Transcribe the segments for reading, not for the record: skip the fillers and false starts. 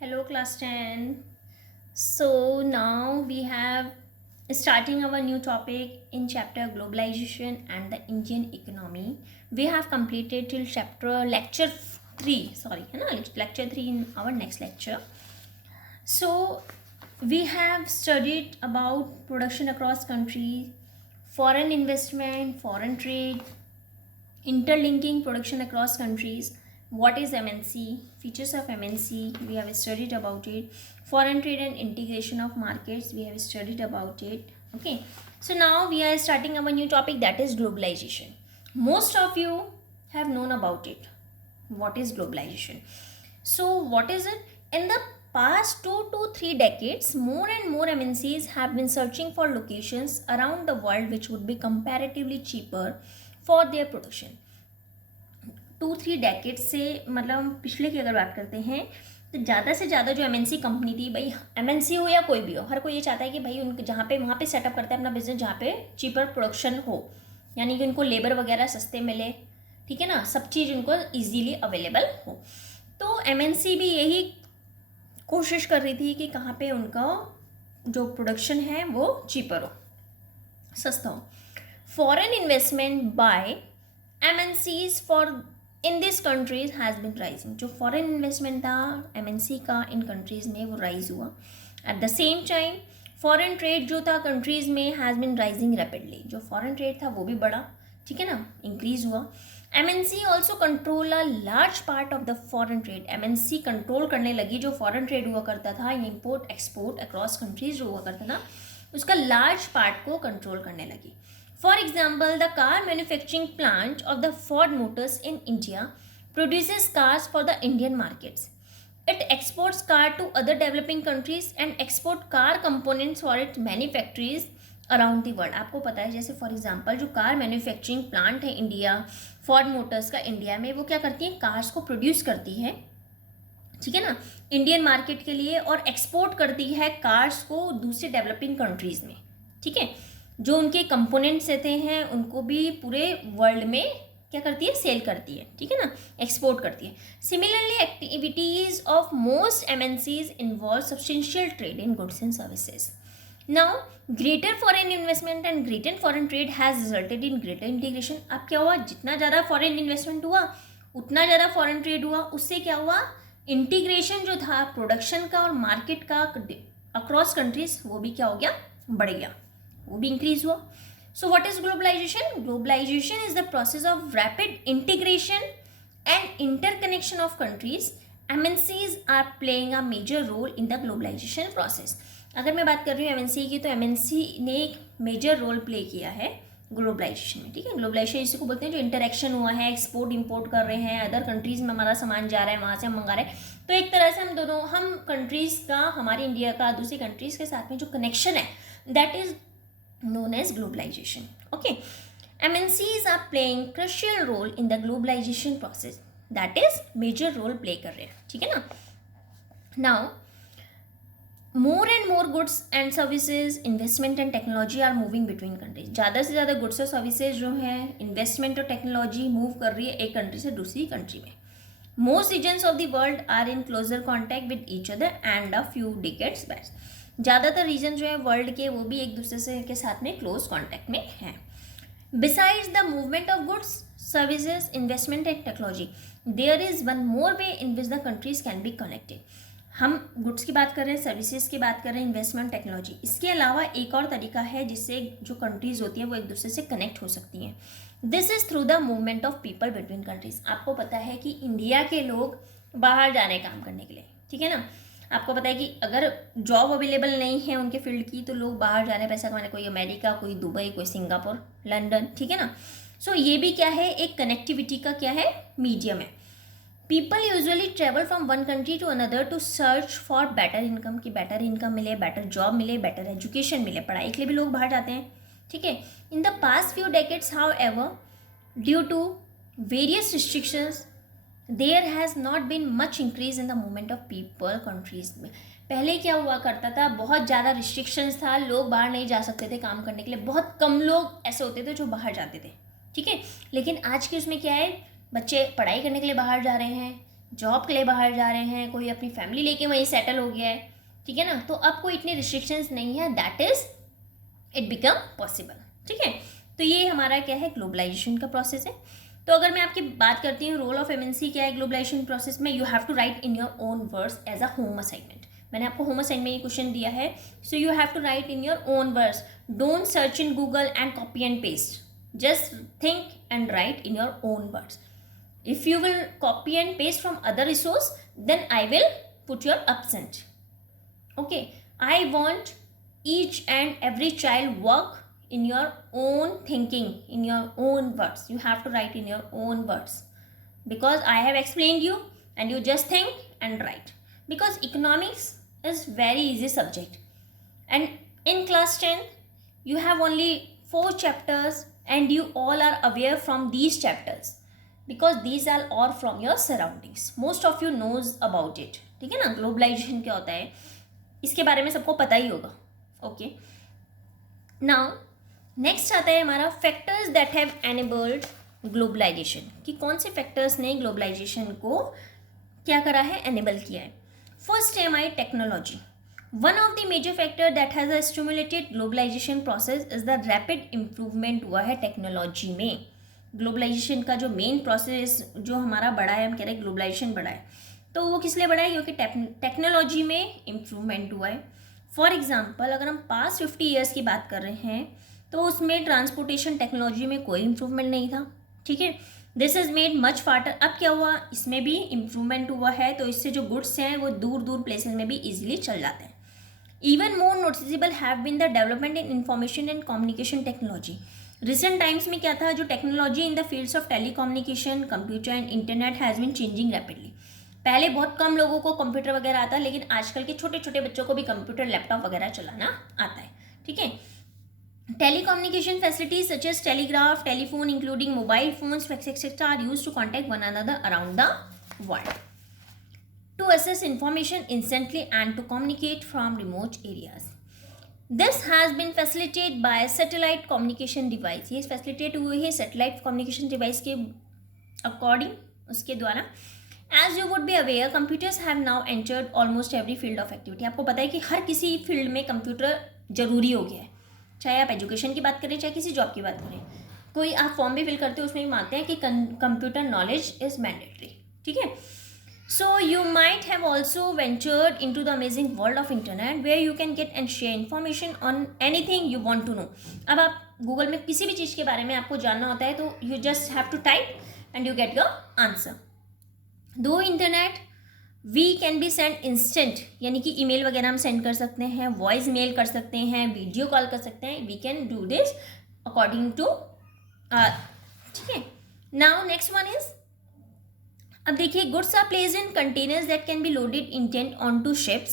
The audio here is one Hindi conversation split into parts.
Hello class 10. So now we have starting our new topic in chapter globalization and the Indian economy. We have completed till chapter lecture 3, sorry, है ना, lecture 3 in our next lecture. So we have studied about production across countries, foreign investment, foreign trade, interlinking production across countries, what is MNC, features of MNC, we have studied about it, foreign trade and integration of markets, we have studied about it. Okay, so now we are starting our new topic, that is globalization. Most of you have known about it, what is globalization. So what is it? In the past 2 to 3 decades, more and more MNCs have been searching for locations around the world which would be comparatively cheaper for their production. 2-3 decade से मतलब पिछले की अगर बात करते हैं तो ज़्यादा से ज़्यादा जो एमएनसी कंपनी थी, भाई एमएनसी हो या कोई भी हो, हर कोई ये चाहता है कि भाई उनके जहाँ पे वहाँ पे सेटअप करता है अपना बिजनेस जहाँ पे चीपर प्रोडक्शन हो, यानी कि उनको लेबर वगैरह सस्ते मिले, ठीक है ना, सब चीज़ उनको ईजीली अवेलेबल हो. तो एमएनसी भी यही कोशिश कर रही थी कि कहाँ पे उनका जो प्रोडक्शन है वो चीपर हो, सस्ता हो. Foreign investment by MNCs for in this countries has been rising. जो फॉरेन इन्वेस्टमेंट था एमएनसी का इन कंट्रीज़ में वो राइज हुआ. At the same time foreign trade जो था कंट्रीज़ में हैज़ बिन राइजिंग रैपिडली. जो फॉरेन ट्रेड था वो भी बढ़ा, ठीक है ना, इंक्रीज हुआ. MNC also control a large part of the foreign trade. MNC control करने लगी जो फॉरेन ट्रेड हुआ करता था, इम्पोर्ट एक्सपोर्ट अक्रॉस कंट्रीज जो हुआ करता था, उसका लार्ज पार्ट को कंट्रोल करने लगी. For example, the car manufacturing plant of the Ford Motors in India produces cars for the Indian markets. It exports cars to other developing countries and export car components for its manufacturers around the world. आपको पता है जैसे फॉर एग्जांपल जो कार मैन्युफैक्चरिंग प्लांट है इंडिया, फॉर्ड मोटर्स का इंडिया में, वो क्या करती है, कार्स को प्रोड्यूस करती है, ठीक है ना, इंडियन मार्केट के लिए, और एक्सपोर्ट करती है कार्स को दूसरे डेवलपिंग कंट्रीज़ में, ठीक है. जो उनके कंपोनेंट्स रहते हैं उनको भी पूरे वर्ल्ड में क्या करती है, सेल करती है, ठीक है ना, एक्सपोर्ट करती है. Similarly activities of most MNCs involve substantial trade in goods and services. Now greater foreign investment and greater foreign trade has resulted in greater integration. अब क्या हुआ, जितना ज़्यादा फॉरेन इन्वेस्टमेंट हुआ उतना ज़्यादा फॉरेन ट्रेड हुआ, उससे क्या हुआ, इंटीग्रेशन जो था प्रोडक्शन का और मार्केट का अक्रॉस कंट्रीज वो भी क्या हो गया, बढ़ गया, वो भी इंक्रीज हुआ. So what is globalisation? Globalisation is the process of rapid integration and interconnection of countries. MNCs are playing a major role in the globalisation process. अगर मैं बात कर रही हूँ एमएनसी की, तो एमएनसी ने एक मेजर रोल प्ले किया है ग्लोबलाइजेशन में, ठीक है. ग्लोबलाइजेशन इसी को बोलते हैं जो इंटरेक्शन हुआ है, एक्सपोर्ट इंपोर्ट कर रहे हैं, अदर कंट्रीज में हमारा सामान जा रहा है, वहाँ से हम मंगा रहे हैं. तो एक तरह से हम कंट्रीज का, हमारे इंडिया का दूसरी कंट्रीज के साथ में जो कनेक्शन है, that is known as globalization. Okay, MNCs are playing crucial role in the globalization process. That is major role play कर रहे हैं, ठीक है ना. Now more and more goods and services, investment and technology are moving between countries. ज़्यादा से ज़्यादा गुड्स और सर्विसेज जो हैं, इन्वेस्टमेंट और टेक्नोलॉजी मूव कर रही है एक कंट्री से दूसरी कंट्री में. Most regions of the world are in closer contact with each other and a few decades back. ज़्यादातर रीजन जो है वर्ल्ड के वो भी एक दूसरे से के साथ में क्लोज कॉन्टैक्ट में हैं. Besides the movement of goods, services, investment and technology, there is one more way in which the countries can be connected. हम गुड्स की बात कर रहे हैं, सर्विसेज की बात कर रहे हैं, इन्वेस्टमेंट, टेक्नोलॉजी. इसके अलावा एक और तरीका है जिससे जो कंट्रीज होती हैं वो एक दूसरे से कनेक्ट हो सकती हैं. This is through the movement of people between countries. आपको पता है कि इंडिया के लोग बाहर जा रहे हैं काम करने के लिए, ठीक है ना. आपको पता है कि अगर जॉब अवेलेबल नहीं है उनके फील्ड की तो लोग बाहर जा रहे हैं पैसा कमाने, कोई अमेरिका, कोई दुबई, कोई सिंगापुर, लंदन, ठीक है ना. सो ये भी क्या है, एक कनेक्टिविटी का क्या है, मीडियम है. People usually travel from one country to another to search for better income, की बेटर इनकम मिले, बेटर जॉब मिले, बेटर एजुकेशन मिले, पढ़ाई के लिए भी लोग बाहर जाते हैं, ठीक है. In the past few decades however due to various restrictions there has not been much increase in the movement of people countries में. पहले क्या हुआ करता था, बहुत ज़्यादा रिस्ट्रिक्शंस था, लोग बाहर नहीं जा सकते थे काम करने के लिए, बहुत कम लोग ऐसे होते थे जो बाहर जाते थे, ठीक है. लेकिन आज के उसमें क्या है, बच्चे पढ़ाई करने के लिए बाहर जा रहे हैं, जॉब के लिए बाहर जा रहे हैं, कोई अपनी फैमिली लेके वहीं सेटल हो गया है, ठीक है ना, तो अब कोई इतनी रिस्ट्रिक्शंस नहीं है, that is it become possible, ठीक है। तो ये हमारा क्या है, ग्लोबलाइजेशन का प्रोसेस है। तो अगर मैं आपकी बात करती हूँ रोल ऑफ एमएनसी क्या है ग्लोबलाइजेशन प्रोसेस में, you have to write in your own words as a home assignment. मैंने आपको होम असाइनमेंट में ये क्वेश्चन दिया है, so you have to write in your own words, don't search in Google and copy and paste, just think and write in your own words. If you will copy and paste from other resource, then I will put your absent. Okay, I want each and every child work in your own thinking, in your own words. You have to write in your own words, because I have explained you and you just think and write, because economics is very easy subject, and in class 10 you have only 4 chapters and you all are aware from these chapters, because these are all from your surroundings, most of you knows about it, ठीक है ना। ग्लोबलाइजेशन क्या होता है इसके बारे में सबको पता ही होगा। ओके, नाउ नेक्स्ट आता है हमारा factors that have enabled globalisation, कि कौन से फैक्टर्स ने ग्लोबलाइजेशन को क्या करा है, एनेबल किया है। फर्स्ट है हमारी technology. One of the major factor that has stimulated globalization process is the rapid improvement हुआ है टेक्नोलॉजी में। ग्लोबलाइजेशन का जो मेन प्रोसेस जो हमारा बढ़ा है, हम कह रहे हैं ग्लोबलाइजेशन बढ़ा है, तो वो किस लिए बढ़ा है, क्योंकि टेक्नोलॉजी में इम्प्रूवमेंट हुआ है। फॉर एग्जांपल अगर हम पास्ट 50 ईयर्स की बात कर रहे हैं तो उसमें ट्रांसपोर्टेशन टेक्नोलॉजी में कोई इम्प्रूवमेंट नहीं था, ठीक है। This is made much faster. अब क्या हुआ, इसमें भी इम्प्रूवमेंट हुआ है, तो इससे जो गुड्स हैं वो दूर दूर प्लेसेस में भी ईजिली चल जाते हैं। Even more noticeable have been the development in information and communication technology. Recent times में क्या था, जो technology in the fields of telecommunication, computer and internet has been changing rapidly. पहले बहुत कम लोगों को कंप्यूटर वगैरह आता, लेकिन आजकल के छोटे छोटे बच्चों को भी कंप्यूटर, लैपटॉप वगैरह चलाना आता है, ठीक है। Telecommunication facilities such as telegraph, telephone including mobile phones, fax etcetera are used to contact one another around the world, to access information instantly and to communicate from remote areas. This has been facilitated by satellite communication device. ये facilitate हुई है satellite communication device के according, उसके द्वारा। As you would be aware, computers have now entered almost every field of activity. आपको पता है कि हर किसी फील्ड में कंप्यूटर जरूरी हो गया है, चाहे आप एजुकेशन की बात करें चाहे किसी जॉब की बात करें। कोई आप फॉर्म भी फिल करते हो उसमें भी मानते हैं कि कंप्यूटर नॉलेज इज मैंडेटरी, ठीक है। So you might have also ventured into the amazing world of internet where you can get and share information on anything you want to know. अब आप गूगल में किसी भी चीज़ के बारे में आपको जानना होता है तो you just have to type and you get your answer. Though internet we can be sent instant, यानी कि ईमेल वगैरह हम सेंड कर सकते हैं, वॉइस मेल कर सकते हैं, वीडियो कॉल कर सकते हैं, we can do this according to ठीक है। Now next one is, अब देखिए goods are placed in containers that can be loaded intact on to ships,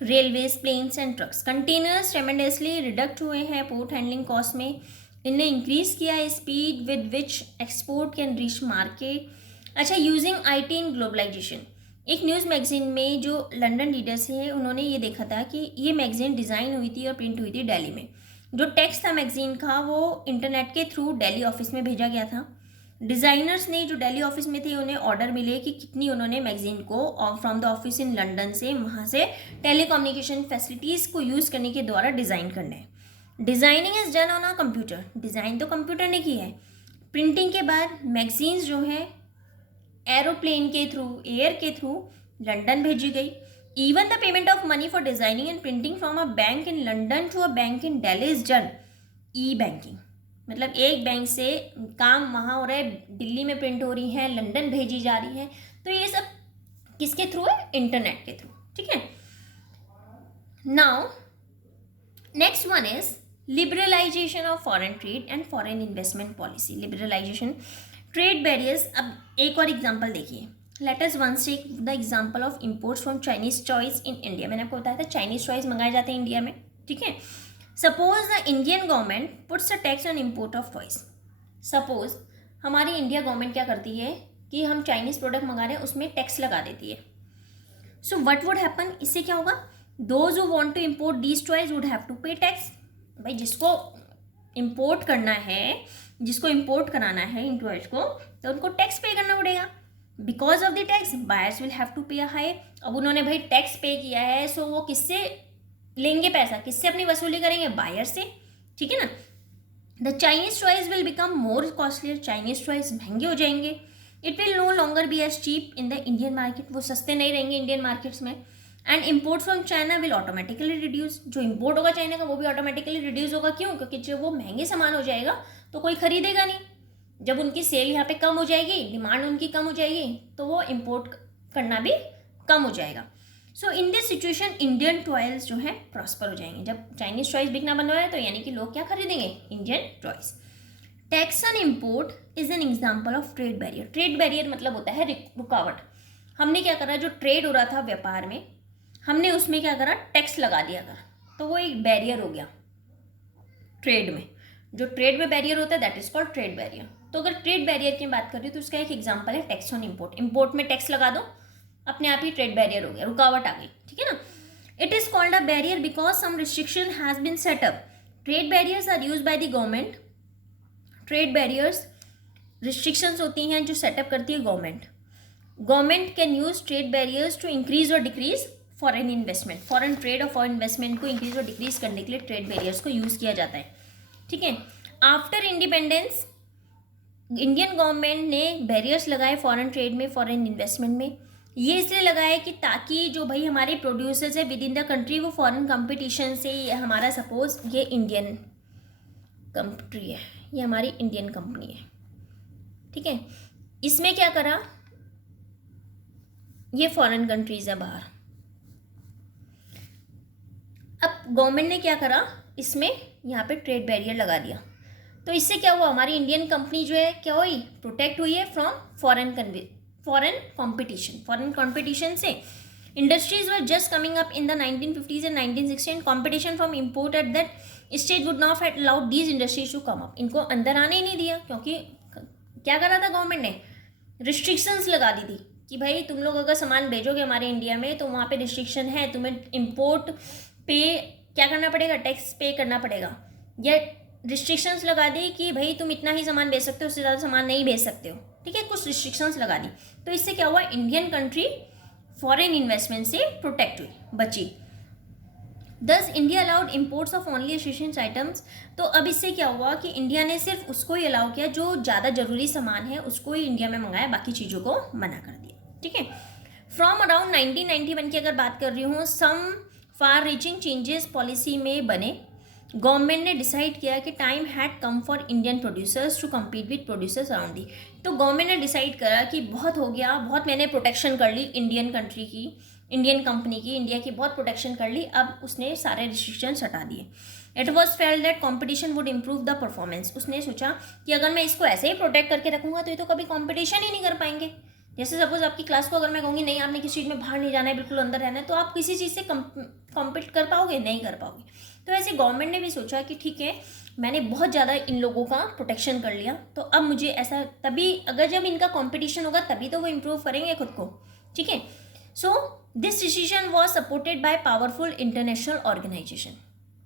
railways, planes and trucks. Containers tremendously reduced हुए हैं पोर्ट हैंडलिंग कॉस्ट में, इनने इंक्रीज किया है speed with which export can reach market. अच्छा, यूजिंग आईटी इन ग्लोबलाइजेशन। एक न्यूज़ मैगजीन में जो लंदन रीडर्स हैं उन्होंने ये देखा था कि ये मैगजीन डिज़ाइन हुई थी और प्रिंट हुई थी दिल्ली में। जो टेक्स्ट था मैगजीन का वो इंटरनेट के थ्रू दिल्ली ऑफिस में भेजा गया था। डिज़ाइनर्स ने जो दिल्ली ऑफिस में थे उन्हें ऑर्डर मिले कि कितनी उन्होंने मैगजीन को from the office in London से वहाँ से टेलीकम्युनिकेशन फैसिलिटीज़ को यूज़ करने के द्वारा डिज़ाइन करना है। Designing is done on a computer, design तो कंप्यूटर ने की है। प्रिंटिंग के बाद मैगजीन्स जो हैं एरोप्लेन के थ्रू, एयर के थ्रू लंदन भेजी गई। Even the payment of money for designing and printing from a bank in London to a bank in Delhi is done e banking. मतलब एक बैंक से काम वहाँ हो रहा है, दिल्ली में प्रिंट हो रही है, लंदन भेजी जा रही है, तो ये सब किसके थ्रू है, इंटरनेट के थ्रू, ठीक है। Now next one is liberalisation of foreign trade and foreign investment policy. Liberalisation, trade barriers. अब एक और एग्जांपल देखिए, let us once take the example of imports from Chinese toys in India. मैंने आपको बताया था चाइनीज टॉयज मंगाए जाते हैं इंडिया में, ठीक है। Suppose the Indian government puts a tax on import of toys. Suppose हमारी इंडिया गवर्नमेंट क्या करती है कि हम चाइनीज़ प्रोडक्ट मंगा रहे हैं उसमें टैक्स लगा देती है। सो व्हाट वुड हैपन, इससे क्या होगा, those who want to import these toys would have to pay tax. भाई जिसको इम्पोर्ट करना है, जिसको इम्पोर्ट कराना है इन टॉयज को, तो उनको टैक्स पे करना पड़ेगा। Because of the tax buyers will have to pay a high. अब उन्होंने भाई टैक्स पे किया है, सो वो किससे लेंगे पैसा, किससे अपनी वसूली करेंगे, बायर से, ठीक है ना। The Chinese toys will become more costlier, Chinese toys महंगे हो जाएंगे। It will no longer be as cheap in the Indian market, वो सस्ते नहीं रहेंगे इंडियन मार्केट्स में। And import from China will automatically reduce, जो इम्पोर्ट होगा चाइना का वो भी ऑटोमेटिकली रिड्यूस होगा। क्यों? क्योंकि जब वो महंगे सामान हो जाएगा तो कोई खरीदेगा नहीं। जब उनकी सेल यहाँ पे कम हो जाएगी, डिमांड उनकी कम हो जाएगी, तो वो इम्पोर्ट करना भी कम हो जाएगा। So in this situation Indian toys जो है प्रॉस्पर हो जाएंगे। जब चाइनीज टॉयज बिकना बंद हो रहा है तो यानी कि लोग क्या खरीदेंगे, Indian toys. Tax on import is an example of trade barrier. Trade barrier मतलब होता है रुकावट। हमने क्या करा, जो ट्रेड हो रहा था व्यापार में, हमने उसमें क्या करा, टैक्स लगा दिया था, तो वो एक बैरियर हो गया ट्रेड में। जो ट्रेड में बैरियर होता है that is called trade barrier. तो अगर ट्रेड बैरियर की बात कर रही हूँ तो उसका एक एग्जांपल है टैक्स ऑन इम्पोर्ट। इम्पोर्ट में टैक्स लगा दो, अपने आप ही ट्रेड बैरियर हो गया, रुकावट आ गई, ठीक है ना। It is called a barrier because some restriction has been set up. Trade barriers are use by the government. Trade barriers restrictions होती हैं जो सेटअप करती है government. Government can use trade barriers to increase और decrease foreign investment. Foreign trade और फॉरेन इन्वेस्टमेंट को इंक्रीज और डिक्रीज करने के लिए ट्रेड बैरियर्स को यूज किया जाता है, ठीक है। आफ्टर इंडिपेंडेंस इंडियन गवर्नमेंट ने बैरियर्स लगाए फॉरेन ट्रेड में, फॉरेन इन्वेस्टमेंट में। ये इसलिए लगाए कि ताकि जो भाई हमारे प्रोड्यूसर्स है विद इन द कंट्री वो फॉरेन कंपटीशन से, हमारा सपोज ये इंडियन कंट्री है, ये हमारी इंडियन कंपनी है, ठीक है। इसमें क्या करा, ये फॉरेन कंट्रीज है बाहर। अब गवर्नमेंट ने क्या करा, इसमें यहाँ पे ट्रेड बैरियर लगा दिया। तो इससे क्या हुआ, हमारी इंडियन कंपनी जो है क्या हुई, प्रोटेक्ट हुई है from foreign competition. Foreign competition से industries were just coming up in the 1950s and 1960 and competition from import at that stage would not have allowed these industries to come up. इनको अंदर आने ही नहीं दिया, क्योंकि क्या करा था गवर्नमेंट ने, रिस्ट्रिक्शंस लगा दी थी कि भाई तुम लोग अगर सामान भेजोगे हमारे इंडिया में तो वहाँ पे रिस्ट्रिक्शन है, तुम्हें इम्पोर्ट पे क्या करना पड़ेगा, टैक्स पे करना पड़ेगा। या रिस्ट्रिक्शंस लगा दी कि भाई तुम इतना ही सामान भेज सकते हो, उससे ज़्यादा सामान नहीं भेज सकते हो, ठीक है, कुछ रिस्ट्रिक्शंस लगा दी। तो इससे क्या हुआ, इंडियन कंट्री फॉरेन इन्वेस्टमेंट से प्रोटेक्ट हुई, बची। दस India allowed imports of only essential items. तो अब इससे क्या हुआ कि इंडिया ने सिर्फ उसको ही अलाउ किया जो ज़्यादा ज़रूरी सामान है, उसको ही इंडिया में मंगाया, बाकी चीज़ों को मना कर दिया, ठीक है। फ्रॉम अराउंड 1991 की अगर बात कर रही हूँ, some far reaching changes policy में बने। गवर्नमेंट ने डिसाइड किया कि time had come for Indian producers to compete with producers around the. तो गवर्नमेंट ने डिसाइड करा कि बहुत हो गया, बहुत मैंने प्रोटेक्शन कर ली इंडियन कंट्री की, इंडियन कंपनी की, इंडिया की बहुत प्रोटेक्शन कर ली, अब उसने सारे रिस्ट्रिक्शंस हटा दिए। It was felt that competition would improve the performance. उसने सोचा कि अगर मैं इसको ऐसे ही प्रोटेक्ट करके रखूँगा तो ये तो कभी कॉम्पिटिशन ही नहीं कर पाएंगे। जैसे सपोज आपकी क्लास को अगर मैं कहूँगी नहीं आपने किसी चीज़ में बाहर नहीं जाना है, बिल्कुल अंदर रहना है, तो आप किसी चीज़ से कॉम्पीट कर पाओगे, नहीं कर पाओगे। तो ऐसे गवर्नमेंट ने भी सोचा कि ठीक है, मैंने बहुत ज़्यादा इन लोगों का प्रोटेक्शन कर लिया, तो अब मुझे ऐसा, तभी अगर जब इनका कंपटीशन होगा तभी तो वो इम्प्रूव करेंगे खुद को, ठीक है। So this decision was supported by powerful international organisation.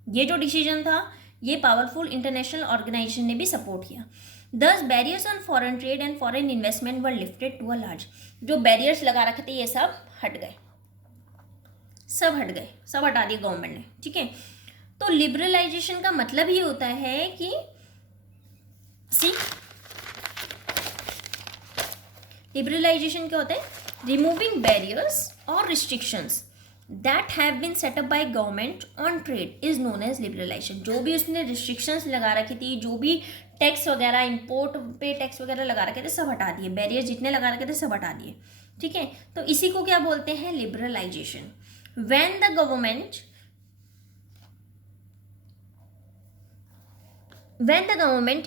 ये जो डिसीजन था ये पावरफुल इंटरनेशनल ऑर्गेनाइजेशन ने भी सपोर्ट किया। Thus barriers on foreign trade and foreign investment were lifted to a large. जो बैरियर्स लगा रखे थे ये सब हट गए, सब हट गए, सब हटा दिए गवर्नमेंट ने, ठीक है। तो लिबरलाइजेशन का मतलब ये होता है कि लिबरलाइजेशन क्या होता है, रिमूविंग बैरियर्स और restrictions that have been set up by government on trade is known as liberalisation. जो भी उसने रिस्ट्रिक्शंस लगा रखी थी, जो भी टैक्स वगैरह, इंपोर्ट पे टैक्स वगैरह लगा रखे थे, सब हटा दिए, बैरियर जितने लगा रखे थे सब हटा दिए, ठीक है। तो इसी को क्या बोलते हैं, liberalisation. When the government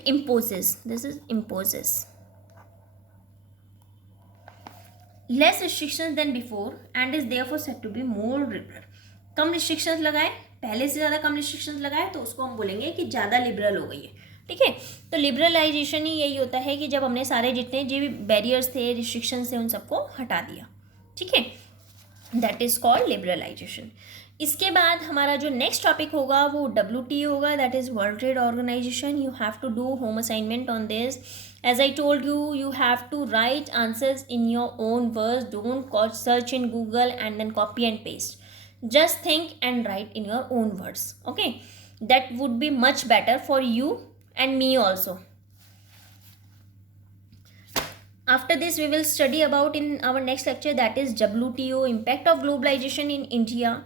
imposes, this is imposes less restrictions than before and is therefore said to be more liberal। Come restrictions लगाए, पहले से ज़्यादा कम रिस्ट्रिक्शंस लगाए तो उसको हम बोलेंगे कि ज़्यादा लिबरल हो गई है, ठीक है। तो लिबरलाइजेशन ही यही होता है कि जब हमने सारे जितने जो भी बैरियर्स थे, रिस्ट्रिक्शंस थे, उन सबको हटा दिया, ठीक है। That is called liberalisation. इसके बाद हमारा जो नेक्स्ट टॉपिक होगा वो WTO होगा, that is world trade organisation. You have to do home assignment on this. As I told you, you have to write answers in your own words. Don't search in Google and then copy and paste. Just think and write in your own words. Okay, that would be much better for you and me also. After this, we will study about in our next lecture, that is WTO, impact of globalization in India,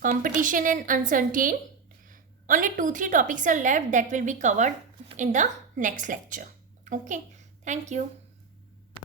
competition and uncertainty. Only 2-3 topics are left that will be covered in the next lecture. Okay, thank you.